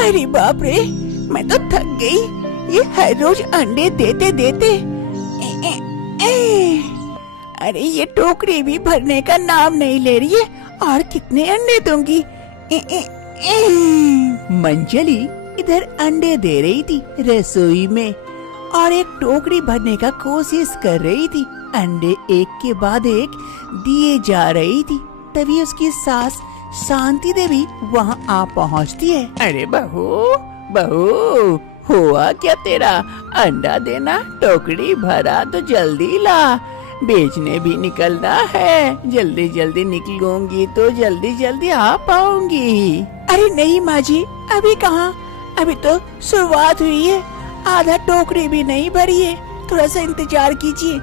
अरे बाप रे, मैं तो थक गई। ये हर रोज अंडे देते देते। अरे ये टोकरी भी भरने का नाम नहीं ले रही है। और कितने अंडे दूंगी? मंजली इधर अंडे दे रही थी रसोई में और एक टोकरी भरने का कोशिश कर रही थी। अंडे एक के बाद एक दिए जा रही थी। तभी उसकी सास शांति देवी वहाँ आ पहुँचती है। अरे बहू बहू, हुआ क्या तेरा? अंडा देना, टोकरी भरा तो जल्दी ला, बेचने भी निकलना है। जल्दी जल्दी निकलूंगी तो जल्दी जल्दी आ पाऊंगी। अरे नहीं माँ जी, अभी कहाँ, अभी तो शुरुआत हुई है। आधा टोकरी भी नहीं भरी है, थोड़ा सा इंतजार कीजिए।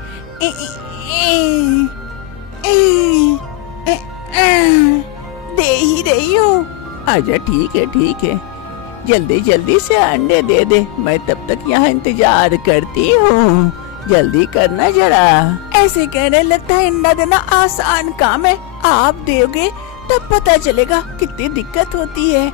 दे ही रही हूँ। अच्छा ठीक है, जल्दी जल्दी से अंडे दे दे। मैं तब तक यहाँ इंतजार करती हूँ, जल्दी करना जरा। ऐसे कहने लगता है अंडा देना आसान काम है। आप दोगे तब पता चलेगा कितनी दिक्कत होती है।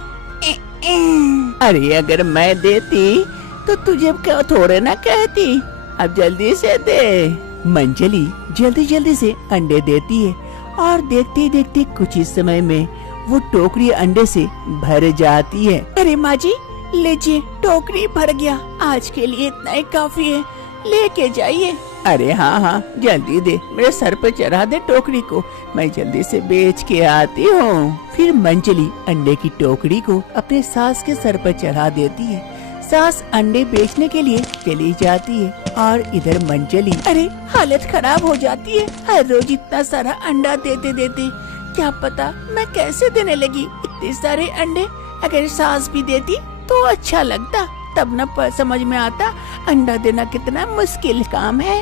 अरे अगर मैं देती तो तुझे क्या थोड़े ना कहती। अब जल्दी से दे। मंजली जल्दी जल्दी से अंडे देती है और देखते देखते कुछ ही समय में वो टोकरी अंडे से भर जाती है। अरे माँ जी, लीजिए, टोकरी भर गया। आज के लिए इतना ही काफी है, लेके जाइए। अरे हाँ, जल्दी दे, मेरे सर पे चढ़ा दे टोकरी को, मैं जल्दी से बेच के आती हूँ। फिर मंजली अंडे की टोकरी को अपने सास के सर पर चढ़ा देती है। सास अंडे बेचने के लिए चली जाती है और इधर मंजली, अरे हालत खराब हो जाती है। हर रोज इतना सारा अंडा देते देते क्या पता मैं कैसे देने लगी इतने सारे अंडे। अगर सास भी देती तो अच्छा लगता, तब न समझ में आता अंडा देना कितना मुश्किल काम है।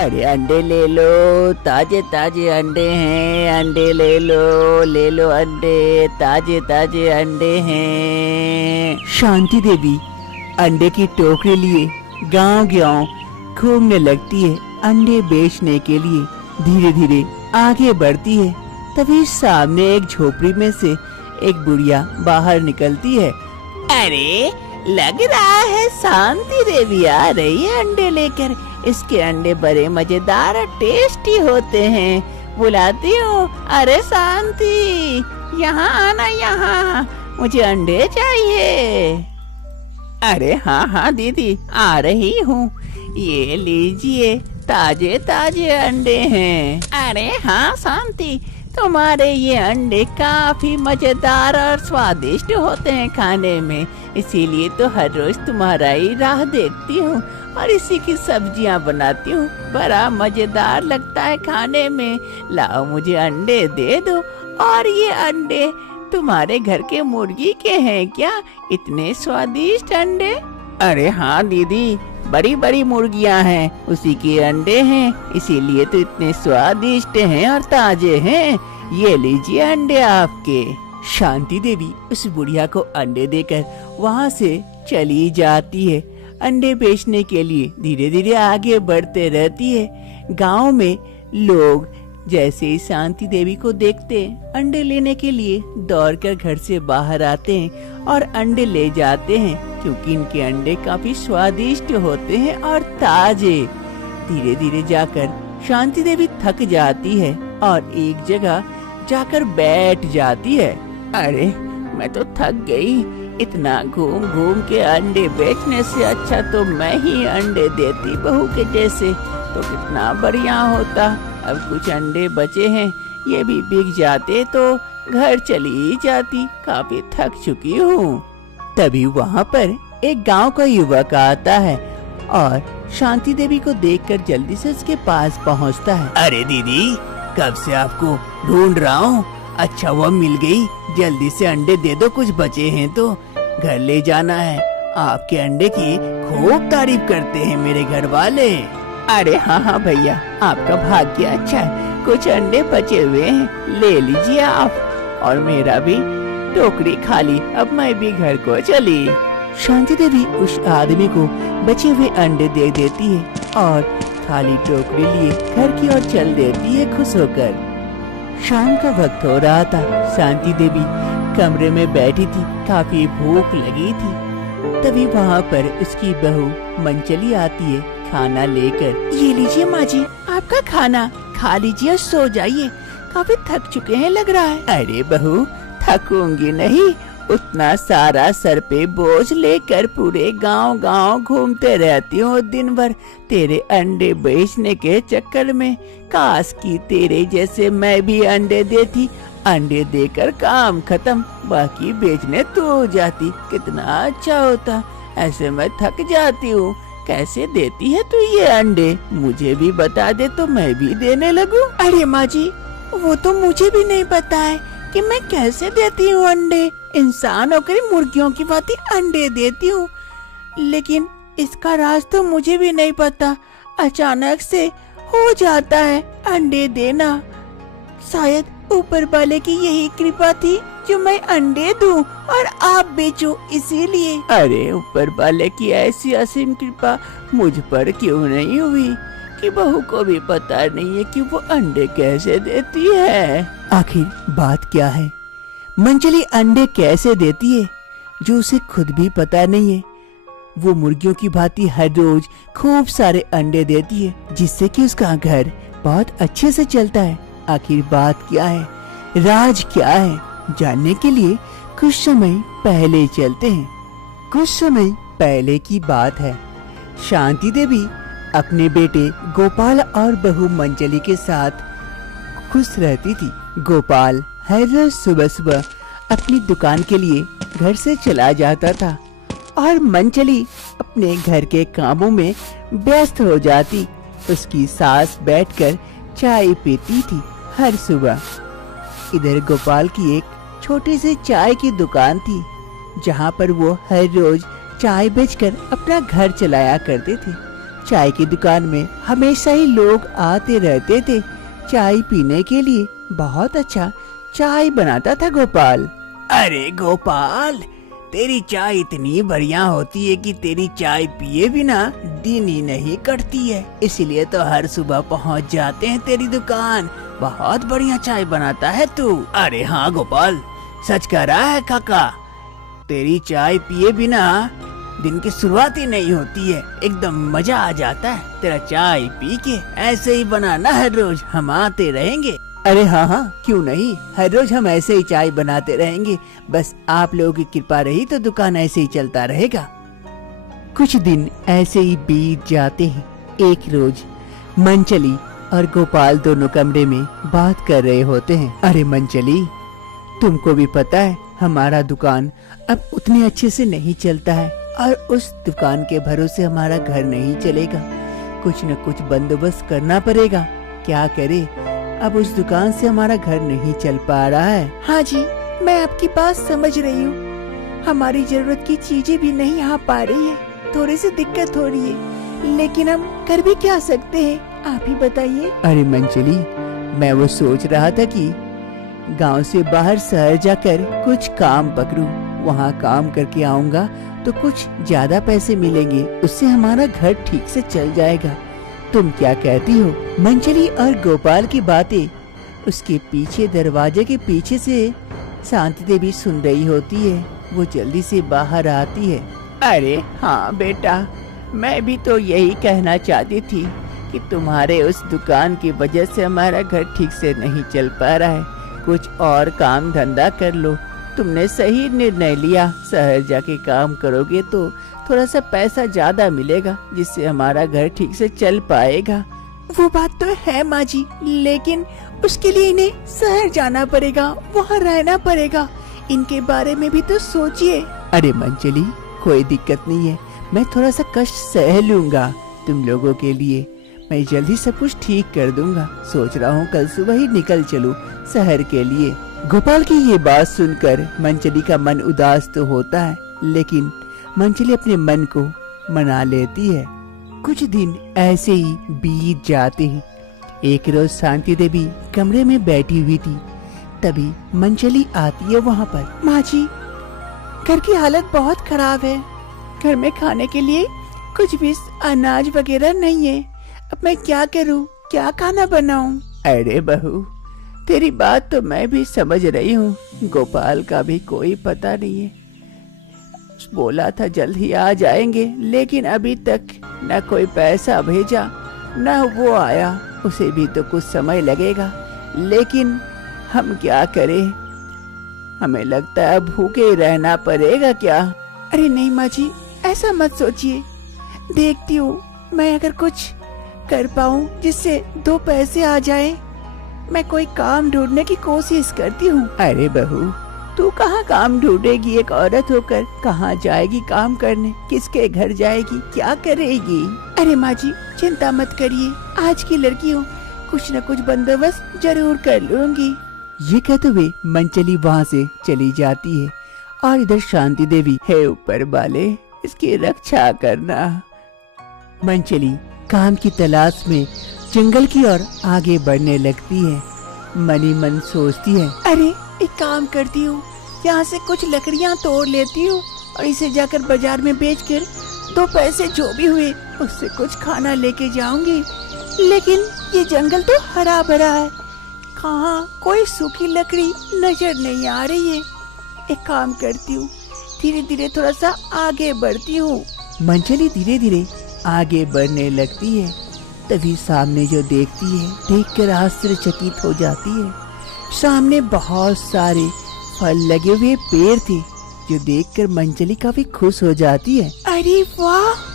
अरे अंडे ले लो, ताजे ताजे अंडे हैं, अंडे ले लो अंडे, ताजे ताजे अंडे हैं। शांति देवी अंडे की टोकरी लिए गांव घूमने लगती है अंडे बेचने के लिए। धीरे धीरे आगे बढ़ती है। तभी सामने एक झोपड़ी में से एक बुढ़िया बाहर निकलती है। अरे लग रहा है शांति देवी आ रही है अंडे लेकर। इसके अंडे बड़े मजेदार और टेस्टी होते हैं। बुलाती हूँ, अरे शांति यहाँ आना, यहाँ मुझे अंडे चाहिए। अरे हाँ दीदी, आ रही हूँ, ये लीजिए, ताजे ताजे अंडे हैं। अरे हाँ शांति, तुम्हारे ये अंडे काफी मजेदार और स्वादिष्ट होते हैं खाने में, इसीलिए तो हर रोज तुम्हारा ही राह देखती हूँ और इसी की सब्जियाँ बनाती हूँ। बड़ा मजेदार लगता है खाने में। लाओ मुझे अंडे दे दो। और ये अंडे तुम्हारे घर के मुर्गी के हैं क्या, इतने स्वादिष्ट अंडे? अरे हाँ दीदी, बड़ी बड़ी मुर्गियाँ हैं, उसी के अंडे हैं, इसीलिए तो इतने स्वादिष्ट हैं और ताजे हैं। ये लीजिए अंडे आपके। शांति देवी उस बुढ़िया को अंडे देकर वहाँ से चली जाती है। अंडे बेचने के लिए धीरे धीरे आगे बढ़ते रहती है। गांव में लोग जैसे ही शांति देवी को देखते अंडे लेने के लिए दौड़कर घर से बाहर आते हैं और अंडे ले जाते हैं, क्योंकि इनके अंडे काफी स्वादिष्ट होते हैं और ताजे। धीरे धीरे जाकर शांति देवी थक जाती है और एक जगह जाकर बैठ जाती है। अरे मैं तो थक गई, इतना घूम घूम के अंडे बेचने से अच्छा तो मैं ही अंडे देती बहू के जैसे, तो कितना बढ़िया होता। अब कुछ अंडे बचे हैं, ये भी बिक जाते तो घर चली जाती, काफी थक चुकी हूँ। तभी वहाँ पर एक गांव का युवक आता है और शांति देवी को देखकर जल्दी से उसके पास पहुँचता है। अरे दीदी, कब से आपको ढूंढ रहा हूँ। अच्छा हुआ मिल गई, जल्दी से अंडे दे दो, कुछ बचे हैं तो घर ले जाना है। आपके अंडे की खूब तारीफ करते हैं मेरे घर वाले। अरे हाँ भैया, आपका भाग्य अच्छा है, कुछ अंडे बचे हुए हैं, ले लीजिए आप। और मेरा भी टोकरी खाली, अब मैं भी घर को चली। शांति देवी उस आदमी को बचे हुए अंडे दे देती है और खाली टोकरी लिए घर की ओर चल देती है खुश होकर। शाम का वक्त हो रहा था। शांति देवी कमरे में बैठी थी, काफी भूख लगी थी। तभी वहाँ पर उसकी बहू मंचली आती है खाना लेकर। ये लीजिए माँ जी, आपका खाना खा लीजिए, सो जाइए, काफी थक चुके हैं लग रहा है। अरे बहू, थकूंगी नहीं, उतना सारा सर पे बोझ लेकर पूरे गांव घूमते रहती हूँ दिन भर तेरे अंडे बेचने के चक्कर में। काश की तेरे जैसे मैं भी अंडे देती, अंडे देकर काम खत्म, बाकी बेचने तू जाती, कितना अच्छा होता। ऐसे मैं थक जाती हूँ। कैसे देती है तू ये अंडे, मुझे भी बता दे तो मैं भी देने लगूं। अरे माँ जी, वो तो मुझे भी नहीं पता है कि मैं कैसे देती हूँ अंडे। इंसान होकर मुर्गियों की भांति अंडे देती हूँ, लेकिन इसका राज तो मुझे भी नहीं पता। अचानक से हो जाता है अंडे देना। शायद ऊपर वाले की यही कृपा थी जो मैं अंडे दूं और आप बेचो, इसीलिए। अरे ऊपर वाले की ऐसी असीम कृपा मुझ पर क्यों नहीं हुई कि बहू को भी पता नहीं है कि वो अंडे कैसे देती है। आखिर बात क्या है? मंचली अंडे कैसे देती है जो उसे खुद भी पता नहीं है। वो मुर्गियों की भांति हर रोज खूब सारे अंडे देती है, जिससे कि उसका घर बहुत अच्छे से चलता है। आखिर बात क्या है, राज क्या है, जानने के लिए कुछ समय पहले चलते हैं। कुछ समय पहले की बात है। शांति देवी अपने बेटे गोपाल और बहू मंचली के साथ खुश रहती थी। गोपाल हर रोज सुबह सुबह अपनी दुकान के लिए घर से चला जाता था और मंचली अपने घर के कामों में व्यस्त हो जाती। उसकी सास बैठकर चाय पीती थी हर सुबह। इधर गोपाल की एक छोटी सी चाय की दुकान थी, जहाँ पर वो हर रोज चाय बेचकर अपना घर चलाया करते थे। चाय की दुकान में हमेशा ही लोग आते रहते थे चाय पीने के लिए। बहुत अच्छा चाय बनाता था गोपाल। अरे गोपाल, तेरी चाय इतनी बढ़िया होती है कि तेरी चाय पिए बिना दिन ही नहीं कटती है, इसलिए तो हर सुबह पहुंच जाते हैं तेरी दुकान। बहुत बढ़िया चाय बनाता है तू। अरे हाँ गोपाल, सच कह रहा है काका, तेरी चाय पिए बिना दिन की शुरुआत ही नहीं होती है, एकदम मजा आ जाता है। तेरा चाय पी के ऐसे ही बनाना, हर रोज हम आते रहेंगे। अरे हाँ हाँ, क्यों नहीं, हर रोज हम ऐसे ही चाय बनाते रहेंगे। बस आप लोगों की कृपा रही तो दुकान ऐसे ही चलता रहेगा। कुछ दिन ऐसे ही बीत जाते हैं। एक रोज मंचली और गोपाल दोनों कमरे में बात कर रहे होते हैं। अरे मंचली, तुमको भी पता है हमारा दुकान अब उतने अच्छे से नहीं चलता है और उस दुकान के भरोसे हमारा घर नहीं चलेगा। कुछ न कुछ बंदोबस्त करना पड़ेगा। क्या करे, अब उस दुकान से हमारा घर नहीं चल पा रहा है। हाँ जी, मैं आपकी बात समझ रही हूँ। हमारी जरूरत की चीजें भी नहीं आ पा रही है, थोड़ी सी दिक्कत हो रही है, लेकिन हम कर भी क्या सकते हैं, आप ही बताइए। अरे मंचली, मैं वो सोच रहा था कि गांव से बाहर शहर जाकर कुछ काम पकड़ूं। वहाँ काम करके आऊंगा तो कुछ ज्यादा पैसे मिलेंगे, उससे हमारा घर ठीक से चल जाएगा। तुम क्या कहती हो? मंचली और गोपाल की बातें उसके पीछे दरवाजे के पीछे से शांति देवी सुन रही होती है। वो जल्दी से बाहर आती है। अरे हाँ बेटा, मैं भी तो यही कहना चाहती थी कि तुम्हारे उस दुकान की वजह से हमारा घर ठीक से नहीं चल पा रहा है। कुछ और काम धंधा कर लो। तुमने सही निर्णय लिया, शहर जाके काम करोगे तो थोड़ा सा पैसा ज्यादा मिलेगा, जिससे हमारा घर ठीक से चल पाएगा। वो बात तो है माँ जी, लेकिन उसके लिए इन्हें शहर जाना पड़ेगा, वहाँ रहना पड़ेगा। इनके बारे में भी तो सोचिए। अरे मंचली, कोई दिक्कत नहीं है, मैं थोड़ा सा कष्ट सह लूंगा तुम लोगों के लिए। मैं जल्दी सब कुछ ठीक कर दूंगा। सोच रहा हूँ कल सुबह ही निकल चलूं शहर के लिए। गोपाल की ये बात सुनकर मंचली का मन उदास तो होता है, लेकिन मंचली अपने मन को मना लेती है। कुछ दिन ऐसे ही बीत जाते हैं। एक रोज शांति देवी कमरे में बैठी हुई थी। तभी मंचली आती है वहाँ पर। माँ जी, घर की हालत बहुत खराब है, घर में खाने के लिए कुछ भी अनाज वगैरह नहीं है, अब मैं क्या करूँ, क्या खाना बनाऊँ? अरे बहू, तेरी बात तो मैं भी समझ रही हूँ, गोपाल का भी कोई पता नहीं है, बोला था जल्द ही आ जाएंगे, लेकिन अभी तक न कोई पैसा भेजा न वो आया, उसे भी तो कुछ समय लगेगा, लेकिन हम क्या करें, हमें लगता है भूखे रहना पड़ेगा क्या? अरे नहीं माँ जी, ऐसा मत सोचिए, देखती हूँ मैं अगर कुछ कर पाऊँ जिससे 2 पैसे आ जाए, मैं कोई काम ढूंढने की कोशिश करती हूँ। अरे बहू, तू कहाँ काम ढूंढेगी, एक औरत होकर कहाँ जाएगी काम करने, किसके घर जाएगी, क्या करेगी? अरे माँ जी चिंता मत करिए, आज की लड़की हूँ, कुछ न कुछ बंदोबस्त जरूर कर लूंगी। ये कहते हुए मंचली वहाँ से चली जाती है और इधर शांति देवी, हे ऊपर वाले इसकी रक्षा करना। मंचली काम की तलाश में जंगल की ओर आगे बढ़ने लगती है, मनी मन सोचती है, अरे एक काम करती हूँ, यहाँ से कुछ लकड़ियाँ तोड़ लेती हूँ और इसे जाकर बाजार में बेचकर 2 पैसे जो भी हुए उससे कुछ खाना लेके जाऊंगी। लेकिन ये जंगल तो हरा भरा है, कहाँ कोई सूखी लकड़ी नजर नहीं आ रही है। एक काम करती हूँ, धीरे धीरे थोड़ा सा आगे बढ़ती हूँ। मंचली धीरे धीरे आगे बढ़ने लगती है, तभी सामने जो देखती है देखकर आश्चर्यचकित हो जाती है। सामने बहुत सारे फल लगे हुए पेड़ थे, जो देखकर मंचली काफी खुश हो जाती है। अरे वाह,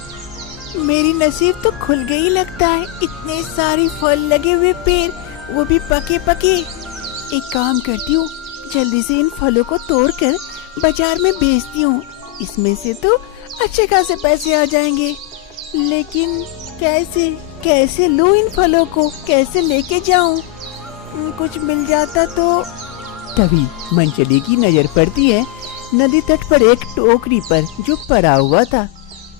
मेरी नसीब तो खुल गई लगता है, इतने सारे फल लगे हुए पेड़, वो भी पके पके। एक काम करती हूँ, जल्दी से इन फलों को तोड़कर बाजार में बेचती हूँ, इसमें से तो अच्छे खासे पैसे आ जाएंगे। लेकिन कैसे लूं इन फलों को, कैसे लेके जाऊं? कुछ मिल जाता तो। तभी मंचली की नजर पड़ती है नदी तट पर एक टोकरी पर जो पड़ा हुआ था।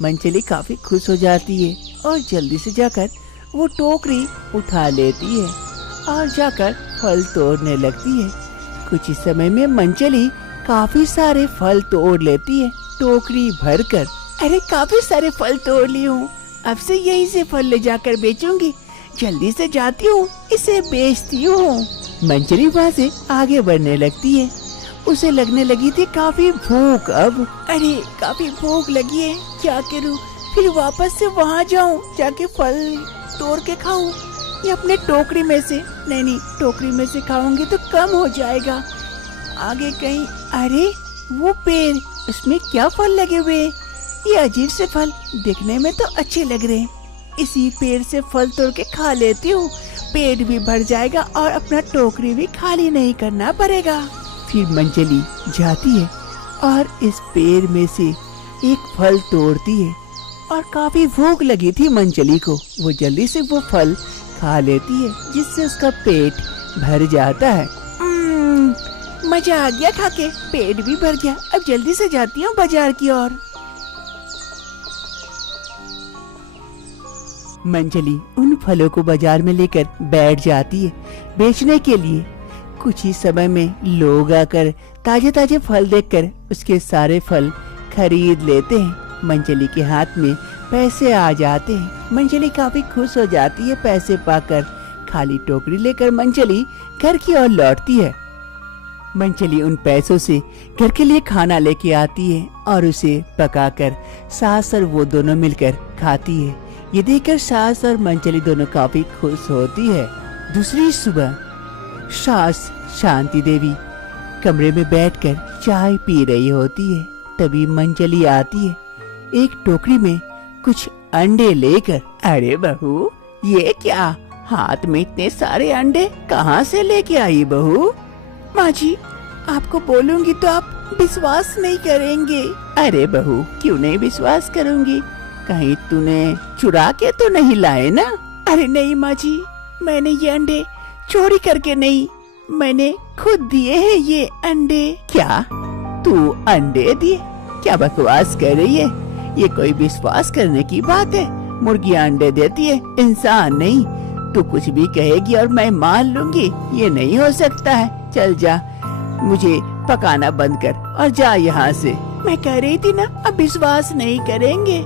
मंचली काफी खुश हो जाती है और जल्दी से जाकर वो टोकरी उठा लेती है और जाकर फल तोड़ने लगती है। कुछ ही समय में मंचली काफी सारे फल तोड़ लेती है टोकरी भरकर। अरे काफी सारे फल तोड़ ली हूँ, अब से यही से फल ले जाकर बेचूंगी, जल्दी से जाती हूँ, इसे बेचती हूँ। मंचली वहाँ से आगे बढ़ने लगती है, उसे लगने लगी थी काफी भूख। अब अरे काफी भूख लगी है, क्या करूँ, फिर वापस से वहाँ जाऊँ, जाके फल तोड़ के खाऊं या अपने टोकरी में से? नहीं, टोकरी में से खाऊंगी तो कम हो जाएगा, आगे कहीं। अरे वो पेड़, उसमें क्या फल लगे हुए, ये अजीब से फल दिखने में तो अच्छे लग रहे हैं, इसी पेड़ से फल तोड़ के खा लेती हूँ, पेट भी भर जाएगा और अपना टोकरी भी खाली नहीं करना पड़ेगा। फिर मंचली जाती है और इस पेड़ में से एक फल तोड़ती है और काफी भूख लगी थी मंचली को, वो जल्दी से वो फल खा लेती है जिससे उसका पेट भर जाता है। मजा आ गया खा के, पेट भी भर गया, अब जल्दी से जाती हूँ बाजार की ओर। मंचली उन फलों को बाजार में लेकर बैठ जाती है बेचने के लिए। कुछ ही समय में लोग आकर ताजे ताजे फल देखकर उसके सारे फल खरीद लेते हैं। मंचली के हाथ में पैसे आ जाते हैं, मंचली काफी खुश हो जाती है पैसे पाकर। खाली टोकरी लेकर मंचली घर की ओर लौटती है। मंचली उन पैसों से घर के लिए खाना लेके आती है और उसे पकाकर सास और वो दोनों मिलकर खाती है। ये देखकर सास और मंचली दोनों काफी खुश होती है। दूसरी सुबह सास शांति देवी कमरे में बैठकर चाय पी रही होती है, तभी मंचली आती है एक टोकरी में कुछ अंडे लेकर। अरे बहू, ये क्या, हाथ में इतने सारे अंडे कहाँ से लेके आई बहू? माँ जी, आपको बोलूंगी तो आप विश्वास नहीं करेंगे। अरे बहू, क्यों नहीं विश्वास करूंगी, कहीं तूने चुरा के तो नहीं लाए ना? अरे नहीं माँ जी, मैंने ये अंडे चोरी करके नहीं, मैंने खुद दिए हैं ये अंडे। क्या तू अंडे दिए? क्या बकवास कर रही है, ये कोई विश्वास करने की बात है? मुर्गियाँ अंडे देती है, इंसान नहीं। तू कुछ भी कहेगी और मैं मान लूंगी, ये नहीं हो सकता है। चल जा, मुझे पकाना बंद कर और जा यहाँ से। मैं कह रही थी ना, अब विश्वास नहीं करेंगे,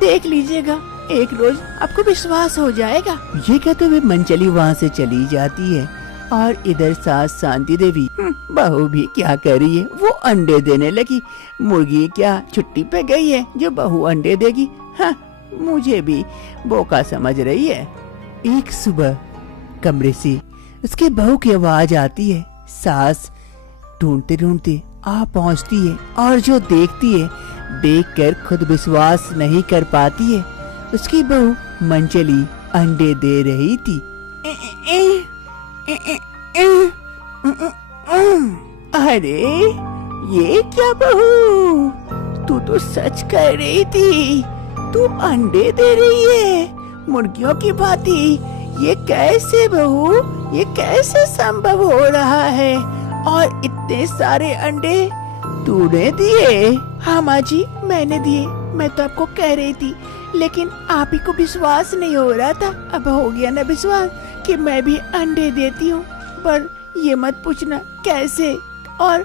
देख लीजिएगा एक रोज आपको विश्वास हो जाएगा। ये कहते हुए मंचली वहाँ से चली जाती है और इधर सास शांति देवी बहू भी क्या कर रही है, वो अंडे देने लगी। मुर्गी क्या छुट्टी पे गई है जो बहू अंडे देगी? हाँ, मुझे भी बोका समझ रही है। एक सुबह कमरे से उसके बहू की आवाज आती है। सास ढूंढते ढूंढते आ पहुंचती है और जो देखती है देखकर खुद विश्वास नहीं कर पाती है। उसकी बहू मंचली अंडे दे रही थी। अरे ये क्या बहू, तू तो सच कह रही थी, तू अंडे दे रही है मुर्गियों की भांति। ये कैसे बहू, ये कैसे संभव हो रहा है? और इतने सारे अंडे तूने दिए? हाँ माँ जी, मैंने दिए। मैं तो आपको कह रही थी, लेकिन आप ही को विश्वास नहीं हो रहा था। अब हो गया ना विश्वास कि मैं भी अंडे देती हूँ। पर ये मत पूछना कैसे और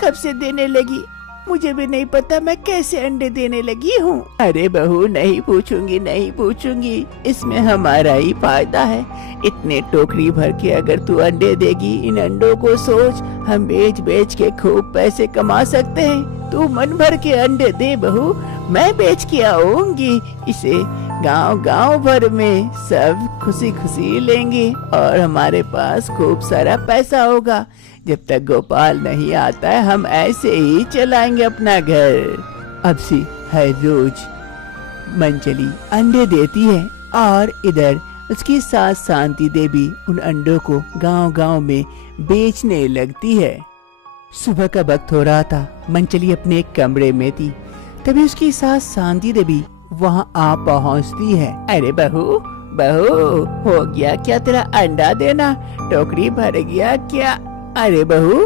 कब से देने लगी, मुझे भी नहीं पता मैं कैसे अंडे देने लगी हूँ। अरे बहू, नहीं पूछूंगी, नहीं पूछूंगी, इसमें हमारा ही फायदा है। इतने टोकरी भर के अगर तू अंडे देगी, इन अंडों को सोच, हम बेच बेच के खूब पैसे कमा सकते हैं। तू मन भर के अंडे दे बहू, मैं बेच के आऊंगी इसे। गांव गांव भर में सब खुशी खुशी लेंगे और हमारे पास खूब सारा पैसा होगा। जब तक गोपाल नहीं आता है, हम ऐसे ही चलाएंगे अपना घर। अब से हर रोज मंचली अंडे देती है और इधर उसकी सास शांति देवी उन अंडों को गांव गांव में बेचने लगती है। सुबह का वक्त हो रहा था, मंचली अपने कमरे में थी, तभी उसकी सास शांति देवी वहाँ आ पहुँचती है। अरे बहू, बहू, हो गया क्या तेरा अंडा देना? टोकरी भर गया क्या? अरे बहू,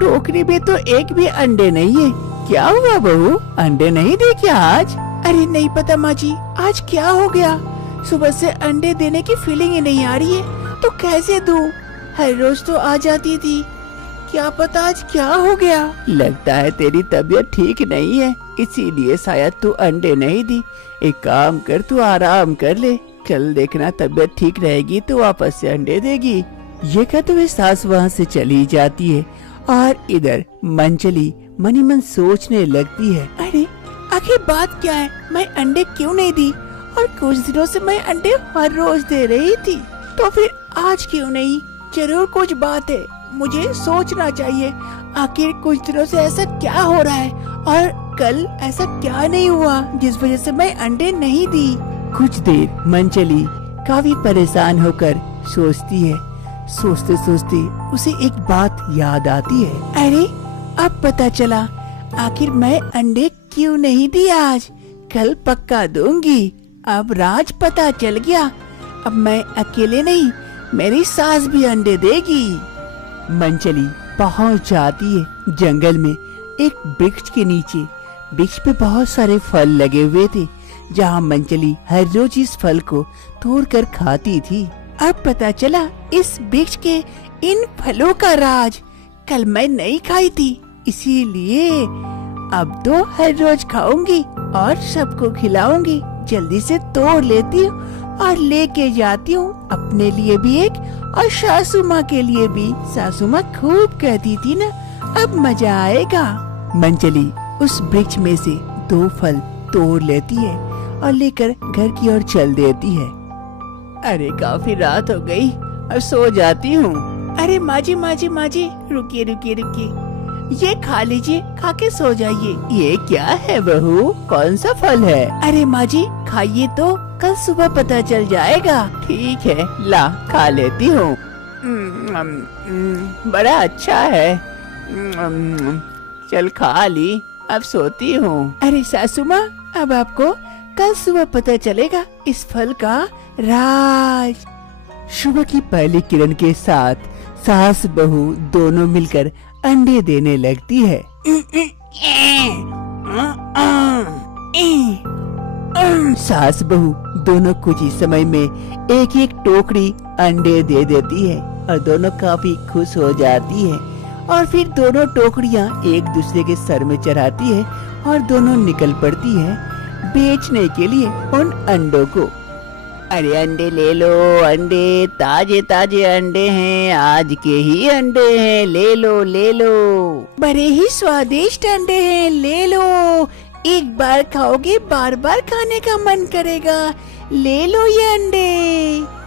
टोकरी में तो एक भी अंडे नहीं है। क्या हुआ बहू, अंडे नहीं दे क्या आज? अरे नहीं पता माँ जी, आज क्या हो गया? सुबह से अंडे देने की फीलिंग ही नहीं आ रही है, तो कैसे दूं? हर रोज तो आ जाती थी, क्या पता आज क्या हो गया? लगता है तेरी तबीयत ठीक नहीं है, इसीलिए शायद तू अंडे नहीं दी। एक काम कर, तू आराम कर ले, कल देखना तबीयत ठीक रहेगी तो वापस से अंडे देगी। ये कहते हुए सास वहाँ से चली जाती है और इधर मंचली मनी मन सोचने लगती है, अरे आखिर बात क्या है? मैं अंडे क्यों नहीं दी? और कुछ दिनों से मैं अंडे हर रोज दे रही थी, तो फिर आज क्यों नहीं? जरूर कुछ बात है, मुझे सोचना चाहिए। आखिर कुछ दिनों से ऐसा क्या हो रहा है और कल ऐसा क्या नहीं हुआ जिस वजह से मैं अंडे नहीं दी? कुछ देर मंचली काफी परेशान होकर सोचती है। सोचते सोचते उसे एक बात याद आती है, अरे अब पता चला आखिर मैं अंडे क्यों नहीं दी आज। कल पक्का दूंगी। अब राज पता चल गया, अब मैं अकेले नहीं, मेरी सास भी अंडे देगी। मंचली पहुंच जाती है जंगल में एक वृक्ष के नीचे। वृक्ष पे बहुत सारे फल लगे हुए थे, जहां मंचली हर रोज इस फल को तोड़कर खाती थी। अब पता चला इस वृक्ष के इन फलों का राज कल मैं नहीं खाई थी, इसीलिए अब तो हर रोज खाऊंगी और सबको खिलाऊंगी। जल्दी से तोड़ लेती हूँ और लेके जाती हूँ अपने लिए भी एक और सासू माँ के लिए भी। सासू माँ खूब कहती थी ना, अब मजा आएगा। मंचली उस वृक्ष में से 2 फल तोड़ लेती है और लेकर घर की ओर चल देती है। अरे काफी रात हो गई, अब सो जाती हूँ। अरे माँ जी, माँ जी, माँ जी, रुकिए रुकिए रुकिए, ये खा लीजिए, खा के सो जाइए। ये क्या है बहू, कौन सा फल है? अरे माँ जी खाइए तो, कल सुबह पता चल जाएगा। ठीक है, ला खा लेती हूँ। बड़ा अच्छा है, चल खा ली, अब सोती हूँ। अरे सासू माँ, अब आपको कल सुबह पता चलेगा इस फल का राज। सुबह की पहली किरण के साथ सास बहू दोनों मिलकर अंडे देने लगती है। सास बहू दोनों कुछ ही समय में एक एक टोकरी अंडे दे देती है और दोनों काफी खुश हो जाती है और फिर दोनों टोकरियां एक दूसरे के सर में चढ़ाती है और दोनों निकल पड़ती है बेचने के लिए उन अंडों को। अरे अंडे ले लो, अंडे ताजे ताजे अंडे हैं, आज के ही अंडे हैं, ले लो ले लो। बड़े ही स्वादिष्ट अंडे हैं, ले लो, एक बार खाओगे बार बार खाने का मन करेगा, ले लो ये अंडे।